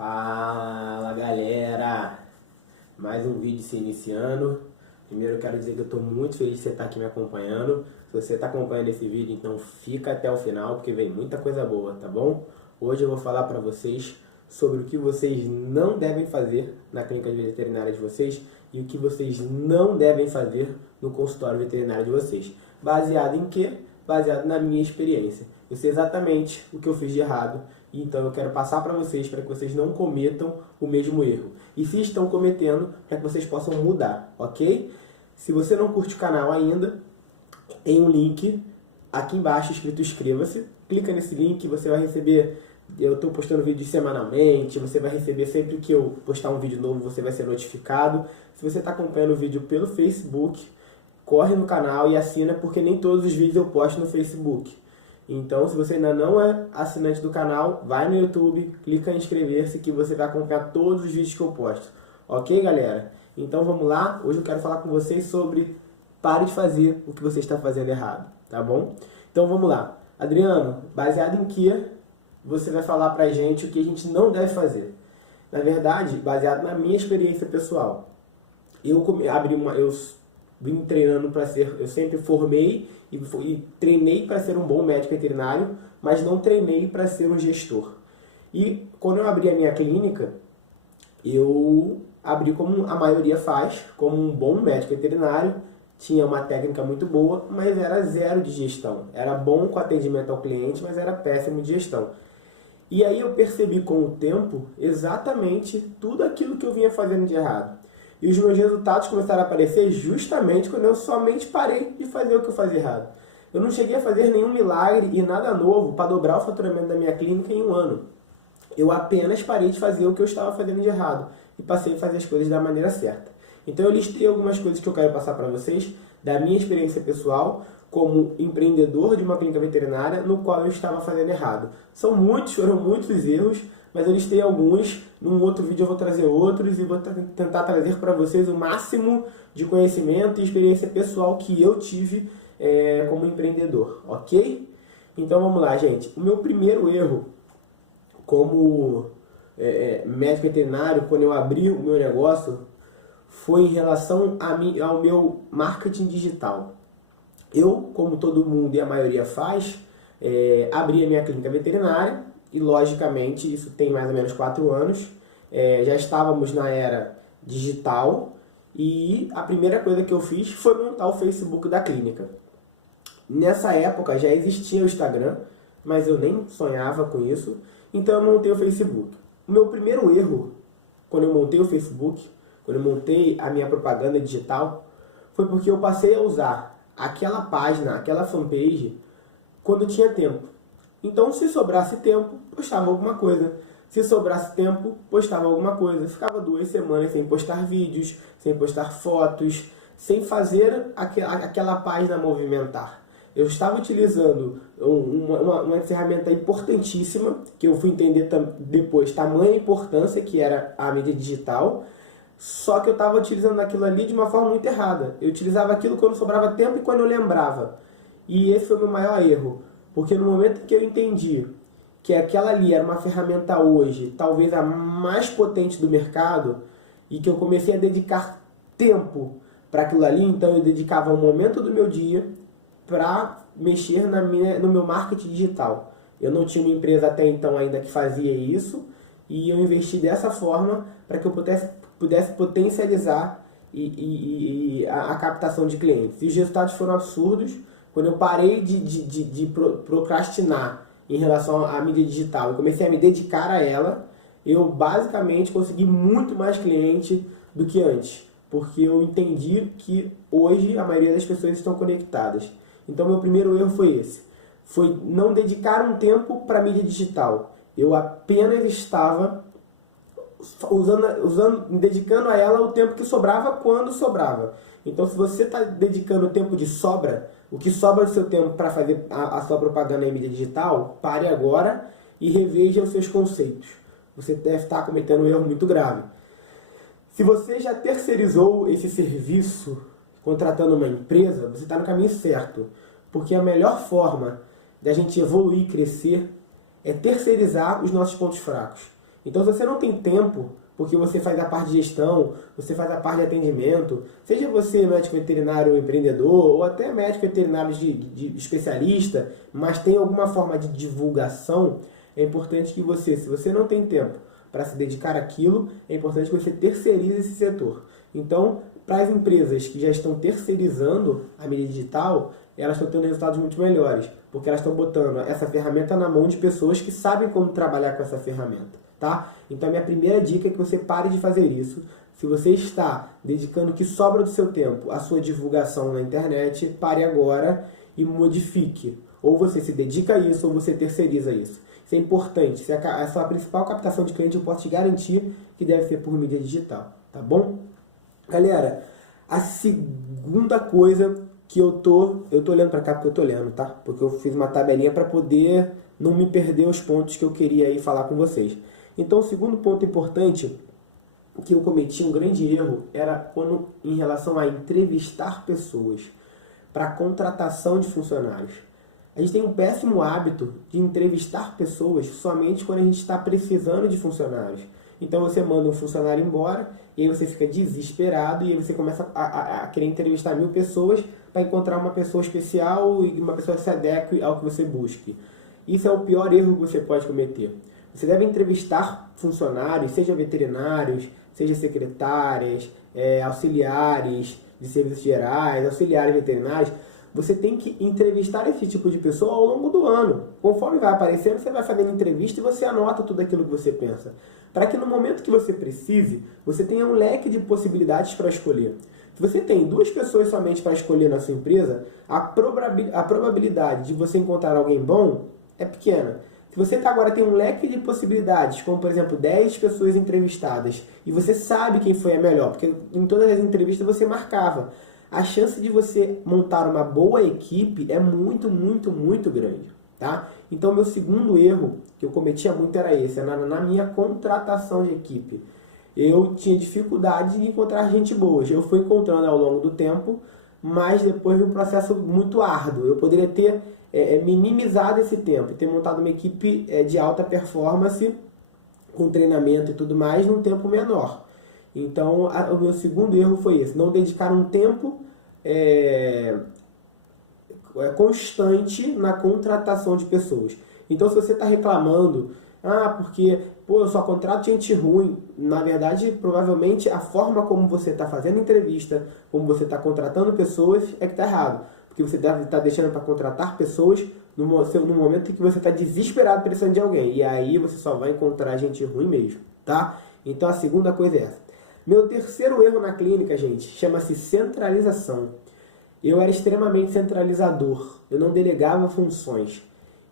Fala galera, mais um vídeo se iniciando. Primeiro eu quero dizer que eu estou muito feliz de você estar aqui me acompanhando. Se você está acompanhando esse vídeo, então fica até o final, porque vem muita coisa boa, tá bom? Hoje eu vou falar para vocês sobre o que vocês não devem fazer na clínica veterinária de vocês e o que vocês não devem fazer no consultório veterinário de vocês. Baseado em quê? Baseado na minha experiência. Eu sei exatamente o que eu fiz de errado, e então eu quero passar para vocês não cometam o mesmo erro. E se estão cometendo, para que vocês possam mudar, ok? Se você não curte o canal ainda, tem um link aqui embaixo escrito inscreva-se. Clica nesse link, você vai receber... Eu estou postando vídeos semanalmente, você vai receber sempre que eu postar um vídeo novo, você vai ser notificado. Se você está acompanhando o vídeo pelo Facebook, corre no canal e assina, porque nem todos os vídeos eu posto no Facebook. Então, se você ainda não é assinante do canal, vai no YouTube, clica em inscrever-se que você vai acompanhar todos os vídeos que eu posto. Ok, galera? Então vamos lá. Hoje eu quero falar com vocês sobre pare de fazer o que você está fazendo errado, tá bom? Então vamos lá. Adriano, baseado em que você vai falar pra gente o que a gente não deve fazer? Na verdade, baseado na minha experiência pessoal. Eu vim treinando para ser, eu sempre formei e treinei para ser um bom médico veterinário, mas não treinei para ser um gestor. E quando eu abri a minha clínica, eu abri como a maioria faz, como um bom médico veterinário, tinha uma técnica muito boa, mas era zero de gestão. Era bom com atendimento ao cliente, mas era péssimo de gestão. E aí eu percebi com o tempo exatamente tudo aquilo que eu vinha fazendo de errado. E os meus resultados começaram a aparecer justamente quando eu somente parei de fazer o que eu fazia errado. Eu não cheguei a fazer nenhum milagre e nada novo para dobrar o faturamento da minha clínica em um ano. Eu apenas parei de fazer o que eu estava fazendo de errado e passei a fazer as coisas da maneira certa. Então eu listei algumas coisas que eu quero passar para vocês da minha experiência pessoal como empreendedor de uma clínica veterinária no qual eu estava fazendo errado. Foram muitos erros, mas eu listei alguns. Num outro vídeo eu vou trazer outros e vou tentar trazer para vocês o máximo de conhecimento e experiência pessoal que eu tive como empreendedor, ok? Então vamos lá, gente. O meu primeiro erro como médico veterinário, quando eu abri o meu negócio, foi em relação ao meu marketing digital. Eu, como todo mundo e a maioria faz, abri a minha clínica veterinária e, logicamente, isso tem mais ou menos 4 anos, já estávamos na era digital e a primeira coisa que eu fiz foi montar o Facebook da clínica. Nessa época já existia o Instagram, mas eu nem sonhava com isso, então eu montei o Facebook. O meu primeiro erro, quando eu montei o Facebook, quando eu montei a minha propaganda digital, foi porque eu passei a usar aquela página, aquela fanpage, quando tinha tempo. Então, se sobrasse tempo, postava alguma coisa. Se sobrasse tempo, postava alguma coisa. Ficava 2 semanas sem postar vídeos, sem postar fotos, sem fazer aquela página movimentar. Eu estava utilizando uma ferramenta importantíssima, que eu fui entender depois tamanha importância que era a mídia digital, só que eu estava utilizando aquilo ali de uma forma muito errada. Eu utilizava aquilo quando sobrava tempo e quando eu lembrava. E esse foi o meu maior erro. Porque no momento que eu entendi que aquela ali era uma ferramenta hoje, talvez a mais potente do mercado, e que eu comecei a dedicar tempo para aquilo ali, então eu dedicava um momento do meu dia para mexer no meu marketing digital. Eu não tinha uma empresa até então ainda que fazia isso, e eu investi dessa forma para que eu pudesse potencializar a captação de clientes. E os resultados foram absurdos. Quando eu parei de procrastinar em relação à mídia digital e comecei a me dedicar a ela, eu basicamente consegui muito mais cliente do que antes. Porque eu entendi que hoje a maioria das pessoas estão conectadas. Então meu primeiro erro foi esse. Foi não dedicar um tempo para a mídia digital. Eu apenas estava me dedicando a ela o tempo que sobrava quando sobrava. Então, se você está dedicando o tempo de sobra, o que sobra do seu tempo para fazer a sua propaganda em mídia digital, pare agora e reveja os seus conceitos. Você deve estar cometendo um erro muito grave. Se você já terceirizou esse serviço contratando uma empresa, você está no caminho certo. Porque a melhor forma de a gente evoluir e crescer é terceirizar os nossos pontos fracos. Então, se você não tem tempo, porque você faz a parte de gestão, você faz a parte de atendimento, seja você médico veterinário empreendedor ou até médico veterinário de especialista, mas tem alguma forma de divulgação, é importante que você, se você não tem tempo para se dedicar àquilo, é importante que você terceirize esse setor. Então, para as empresas que já estão terceirizando a mídia digital, elas estão tendo resultados muito melhores, porque elas estão botando essa ferramenta na mão de pessoas que sabem como trabalhar com essa ferramenta. Tá? Então a minha primeira dica é que você pare de fazer isso. Se você está dedicando o que sobra do seu tempo à sua divulgação na internet, pare agora e modifique. Ou você se dedica a isso ou você terceiriza isso. Isso é importante. Se a sua principal captação de cliente, eu posso te garantir que deve ser por mídia digital. Tá bom? Galera, a segunda coisa que eu tô olhando para cá porque eu tô lendo, tá? Porque eu fiz uma tabelinha para poder não me perder os pontos que eu queria aí falar com vocês. Então, o segundo ponto importante que eu cometi um grande erro era quando em relação a entrevistar pessoas para contratação de funcionários. A gente tem um péssimo hábito de entrevistar pessoas somente quando a gente está precisando de funcionários. Então você manda um funcionário embora e aí você fica desesperado e aí você começa a querer entrevistar 1000 pessoas para encontrar uma pessoa especial e uma pessoa que se adeque ao que você busque. Isso é o pior erro que você pode cometer. Você deve entrevistar funcionários, seja veterinários, seja secretárias, auxiliares de serviços gerais, auxiliares veterinários. Você tem que entrevistar esse tipo de pessoa ao longo do ano. Conforme vai aparecendo, você vai fazendo entrevista e você anota tudo aquilo que você pensa. Para que no momento que você precise, você tenha um leque de possibilidades para escolher. Se você tem 2 pessoas somente para escolher na sua empresa, a probabilidade de você encontrar alguém bom é pequena. Se você agora tem um leque de possibilidades, como por exemplo 10 pessoas entrevistadas, e você sabe quem foi a melhor, porque em todas as entrevistas você marcava, a chance de você montar uma boa equipe é muito, muito, muito grande. Tá? Então meu segundo erro, que eu cometia muito, era esse, na minha contratação de equipe. Eu tinha dificuldade de encontrar gente boa. Eu fui encontrando ao longo do tempo, mas depois de um processo muito árduo. Eu poderia ter minimizado esse tempo e ter montado uma equipe de alta performance, com treinamento e tudo mais, num tempo menor. Então, o meu segundo erro foi esse, não dedicar um tempo constante na contratação de pessoas. Então, se você está reclamando, porque eu só contrato gente ruim, na verdade, provavelmente a forma como você está fazendo entrevista, como você está contratando pessoas, é que está errado. Porque você deve estar deixando para contratar pessoas no momento em que você está desesperado precisando de alguém. E aí você só vai encontrar gente ruim mesmo, tá? Então a segunda coisa é essa. Meu terceiro erro na clínica, gente, chama-se centralização. Eu era extremamente centralizador. Eu não delegava funções.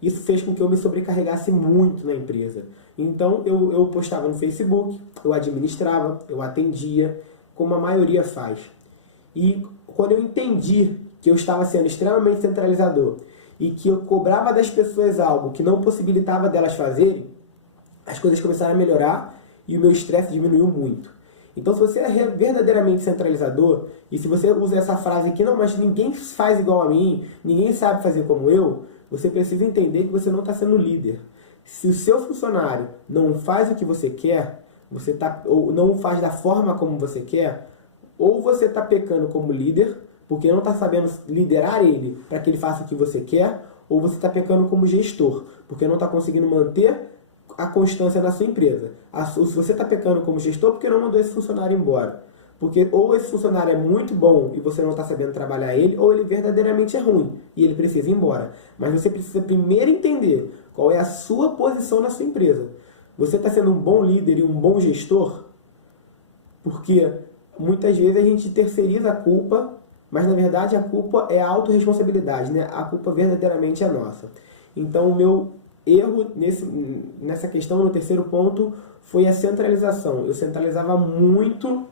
Isso fez com que eu me sobrecarregasse muito na empresa. Então eu postava no Facebook, eu administrava, eu atendia, como a maioria faz. E quando eu entendi que eu estava sendo extremamente centralizador e que eu cobrava das pessoas algo que não possibilitava delas fazerem, as coisas começaram a melhorar e o meu estresse diminuiu muito. Então, se você é verdadeiramente centralizador, e se você usa essa frase aqui, não, mas ninguém faz igual a mim, ninguém sabe fazer como eu, você precisa entender que você não está sendo líder. Se o seu funcionário não faz o que você quer, ou não faz da forma como você quer, ou você está pecando como líder, porque não está sabendo liderar ele para que ele faça o que você quer, ou você está pecando como gestor, porque não está conseguindo manter a constância na sua empresa. Se você está pecando como gestor, porque não mandou esse funcionário embora? Porque ou esse funcionário é muito bom e você não está sabendo trabalhar ele, ou ele verdadeiramente é ruim e ele precisa ir embora. Mas você precisa primeiro entender qual é a sua posição na sua empresa. Você está sendo um bom líder e um bom gestor? Porque muitas vezes a gente terceiriza a culpa, mas na verdade a culpa é a autorresponsabilidade, né? A culpa verdadeiramente é nossa. Então o meu erro nessa questão, no terceiro ponto, foi a centralização. Eu centralizava muito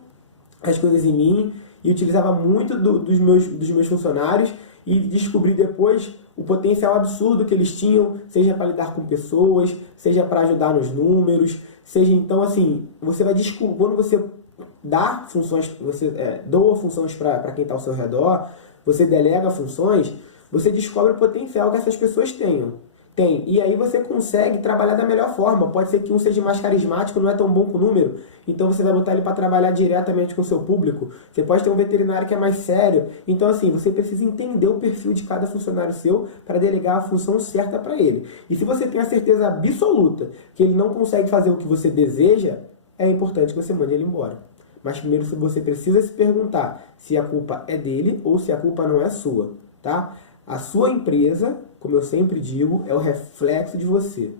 as coisas em mim e utilizava muito dos meus funcionários e descobri depois o potencial absurdo que eles tinham, seja para lidar com pessoas, seja para ajudar nos números, seja então assim, você vai descobrir, quando você dá funções, você doa funções para quem está ao seu redor, você delega funções, você descobre o potencial que essas pessoas tenham. Tem. E aí você consegue trabalhar da melhor forma. Pode ser que um seja mais carismático, não é tão bom com o número. Então você vai botar ele para trabalhar diretamente com o seu público. Você pode ter um veterinário que é mais sério. Então assim, você precisa entender o perfil de cada funcionário seu para delegar a função certa para ele. E se você tem a certeza absoluta que ele não consegue fazer o que você deseja, é importante que você mande ele embora. Mas primeiro você precisa se perguntar se a culpa é dele ou se a culpa não é sua, tá? A sua empresa, como eu sempre digo, é o reflexo de você.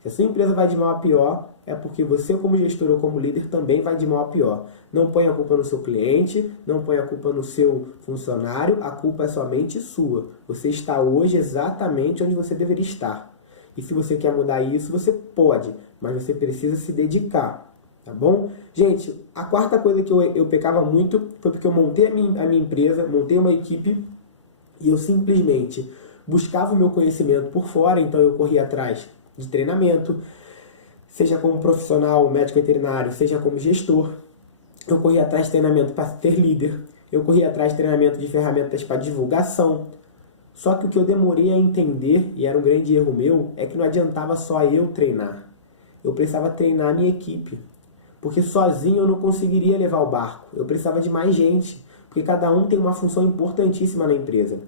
Se a sua empresa vai de mal a pior, é porque você como gestor ou como líder também vai de mal a pior. Não põe a culpa no seu cliente, não põe a culpa no seu funcionário, a culpa é somente sua. Você está hoje exatamente onde você deveria estar. E se você quer mudar isso, você pode, mas você precisa se dedicar. Tá bom? Gente, a quarta coisa que eu pecava muito foi porque eu montei a minha empresa, montei uma equipe e eu simplesmente buscava o meu conhecimento por fora, então eu corria atrás de treinamento, seja como profissional, médico veterinário, seja como gestor. Eu corria atrás de treinamento para ser líder, eu corria atrás de treinamento de ferramentas para divulgação. Só que o que eu demorei a entender, e era um grande erro meu, é que não adiantava só eu treinar. Eu precisava treinar a minha equipe. Porque sozinho eu não conseguiria levar o barco. Eu precisava de mais gente. Porque cada um tem uma função importantíssima na empresa.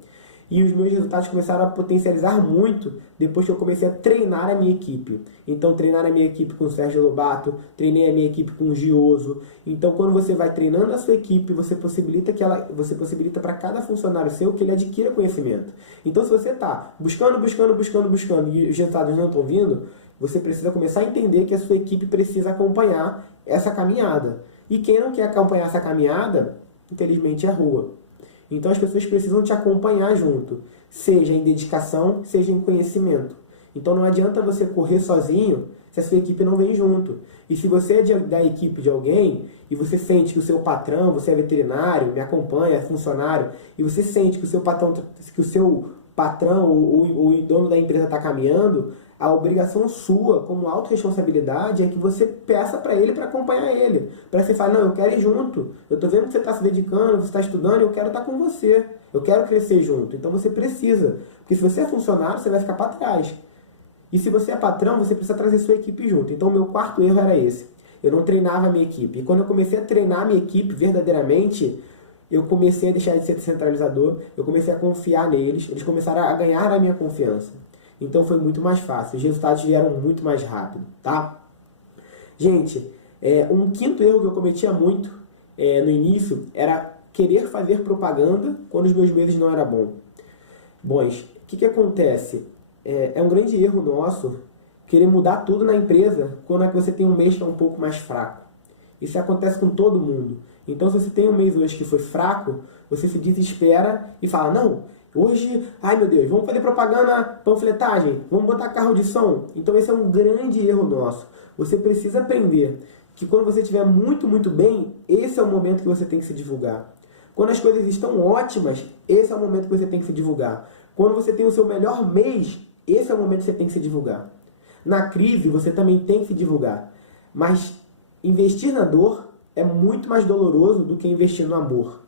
E os meus resultados começaram a potencializar muito depois que eu comecei a treinar a minha equipe. Então, treinar a minha equipe com o Sérgio Lobato, treinei a minha equipe com o Gioso. Então, quando você vai treinando a sua equipe, você possibilita para cada funcionário seu que ele adquira conhecimento. Então, se você está buscando e os resultados não estão vindo, você precisa começar a entender que a sua equipe precisa acompanhar essa caminhada. E quem não quer acompanhar essa caminhada, infelizmente é rua. Então as pessoas precisam te acompanhar junto, seja em dedicação, seja em conhecimento. Então não adianta você correr sozinho se a sua equipe não vem junto. E se você é da equipe de alguém e você sente que o seu patrão, você é veterinário, me acompanha, é funcionário, e você sente que o seu patrão ou o dono da empresa está caminhando, a obrigação sua, como autorresponsabilidade, é que você peça para ele para acompanhar ele. Para você falar, não, eu quero ir junto. Eu estou vendo que você está se dedicando, você está estudando, eu quero estar com você. Eu quero crescer junto. Então você precisa. Porque se você é funcionário, você vai ficar para trás. E se você é patrão, você precisa trazer sua equipe junto. Então o meu quarto erro era esse. Eu não treinava a minha equipe. E quando eu comecei a treinar a minha equipe verdadeiramente, eu comecei a deixar de ser centralizador, eu comecei a confiar neles, eles começaram a ganhar a minha confiança. Então foi muito mais fácil, os resultados vieram muito mais rápido, tá? Gente, um quinto erro que eu cometia muito no início era querer fazer propaganda quando os meus meses não eram bons. Bons, o que acontece? É um grande erro nosso querer mudar tudo na empresa quando é que você tem um mês que é um pouco mais fraco. Isso acontece com todo mundo. Então, se você tem um mês hoje que foi fraco, você se desespera e fala, não, hoje, ai meu Deus, vamos fazer propaganda, panfletagem, vamos botar carro de som. Então, esse é um grande erro nosso. Você precisa aprender que quando você estiver muito, muito bem, esse é o momento que você tem que se divulgar. Quando as coisas estão ótimas, esse é o momento que você tem que se divulgar. Quando você tem o seu melhor mês, esse é o momento que você tem que se divulgar. Na crise, você também tem que se divulgar. Mas investir na dor é muito mais doloroso do que investir no amor.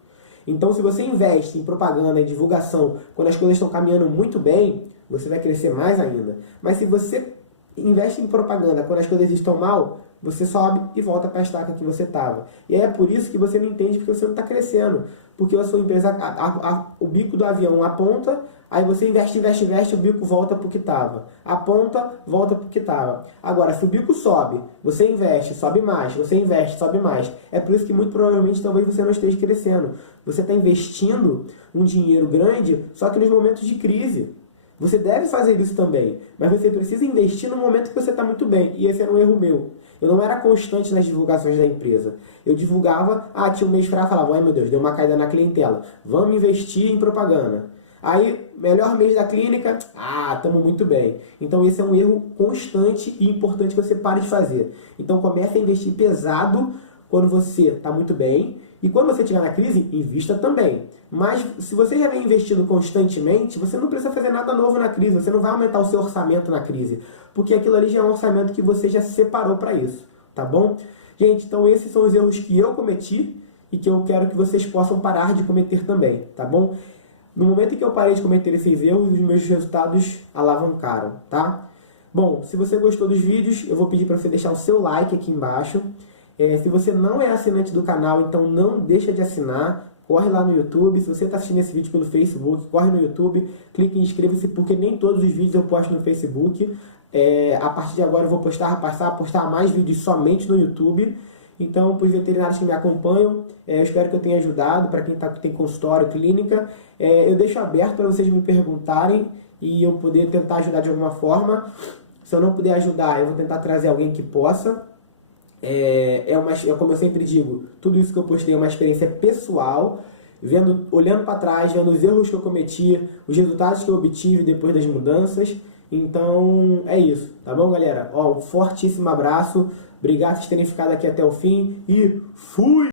Então, se você investe em propaganda, em divulgação, quando as coisas estão caminhando muito bem, você vai crescer mais ainda. Mas se você investe em propaganda quando as coisas estão mal, você sobe e volta para a estaca que você estava. E é por isso que você não entende porque você não está crescendo. Porque a sua empresa, o bico do avião aponta, aí você investe, o bico volta para o que estava. Aponta, volta para o que estava. Agora, se o bico sobe, você investe, sobe mais, você investe, sobe mais. É por isso que muito provavelmente talvez você não esteja crescendo. Você está investindo um dinheiro grande, só que nos momentos de crise. Você deve fazer isso também, mas você precisa investir no momento que você está muito bem. E esse era um erro meu. Eu não era constante nas divulgações da empresa. Eu divulgava, tinha um mês fraco, falava, ai meu Deus, deu uma caída na clientela. Vamos investir em propaganda. Aí, melhor mês da clínica, estamos muito bem. Então esse é um erro constante e importante que você pare de fazer. Então comece a investir pesado quando você está muito bem. E quando você estiver na crise, invista também. Mas se você já vem investindo constantemente, você não precisa fazer nada novo na crise. Você não vai aumentar o seu orçamento na crise. Porque aquilo ali já é um orçamento que você já separou para isso. Tá bom? Gente, então esses são os erros que eu cometi e que eu quero que vocês possam parar de cometer também. Tá bom? No momento em que eu parei de cometer esses erros, os meus resultados alavancaram, tá? Bom, se você gostou dos vídeos, eu vou pedir para você deixar o seu like aqui embaixo. Se você não é assinante do canal, então não deixa de assinar. Corre lá no YouTube. Se você está assistindo esse vídeo pelo Facebook, corre no YouTube, clique em inscreva-se, porque nem todos os vídeos eu posto no Facebook. A partir de agora eu vou passar a postar mais vídeos somente no YouTube. Então, para os veterinários que me acompanham, eu espero que eu tenha ajudado. Para quem tem consultório, clínica, eu deixo aberto para vocês me perguntarem e eu poder tentar ajudar de alguma forma. Se eu não puder ajudar, eu vou tentar trazer alguém que possa. Como eu sempre digo, tudo isso que eu postei é uma experiência pessoal, olhando para trás, vendo os erros que eu cometi, os resultados que eu obtive depois das mudanças. Então, é isso, tá bom, galera? Um fortíssimo abraço, obrigado por terem ficado aqui até o fim e fui!